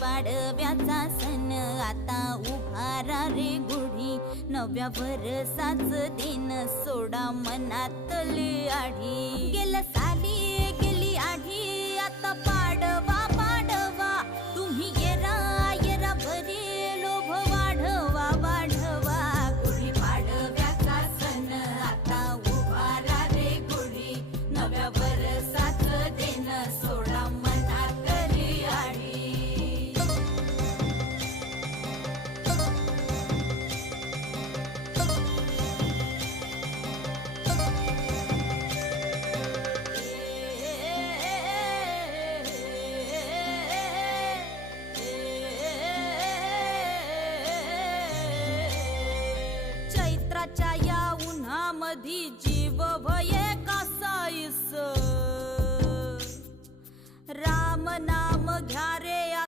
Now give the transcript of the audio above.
पाडव्याचा सण आता उभारा रे गुढी, नव्या वर्षाच दिन सोडा मनातली आढी. गेल्या साली गेली आढी, आता पाडवा पाडवा, तुम्ही येरा येरा भरी लोभ वाढवा वाढवा. गुढी पाडव्याचा सण आता उभारा रे गुढी, नव्या वर्षाच दिन सोडा मनातली आढी. चैत्राच्या या उन्हामधी जीव भये कासाईस, राम नाम घ्या